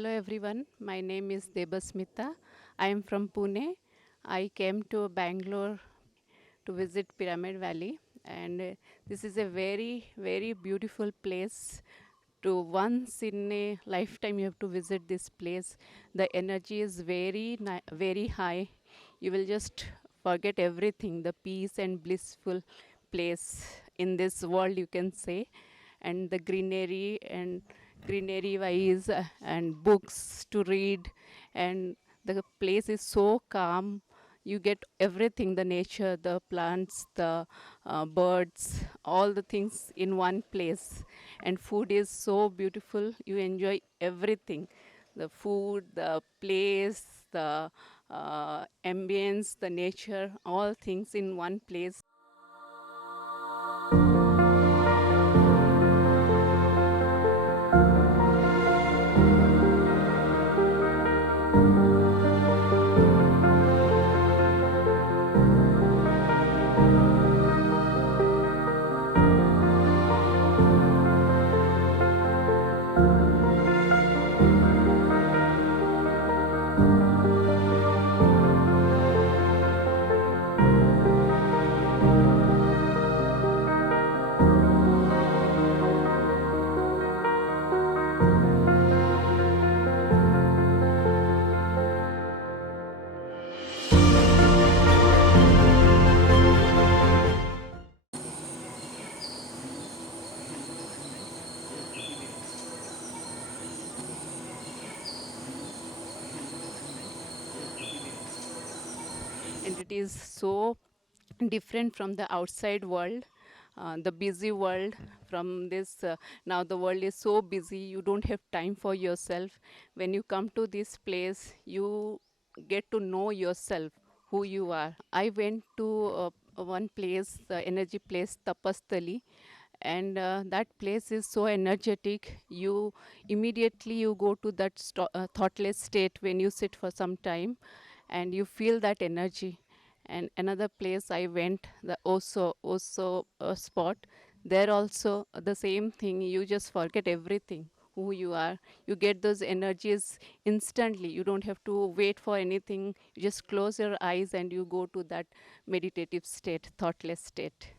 Hello everyone, my name is Debasmita. I am from Pune. I came to Bangalore to visit Pyramid Valley, and this is a very beautiful place. To once in a lifetime you have to visit this place. The energy is very high. You will just forget everything, the peace and blissful place in this world, you can say. And the greenery wise, and books to read, and the place is so calm. You get everything, the nature, the plants, the birds, all the things in one place. And food is so beautiful, you enjoy everything, the food, the place, the ambience, the nature, all things in one place. And it is so different from the outside world, the busy world. From this, now the world is so busy, you don't have time for yourself. When you come to this place, you get to know yourself, who you are. I went to one place, the energy place, Tapastali, and that place is so energetic. You immediately you go to that thoughtless state when you sit for some time, and you feel that energy. And another place I went, the Oso spot, there also the same thing. You just forget everything, who you are. You get those energies instantly. You don't have to wait for anything. You just close your eyes and you go to that meditative state, thoughtless state.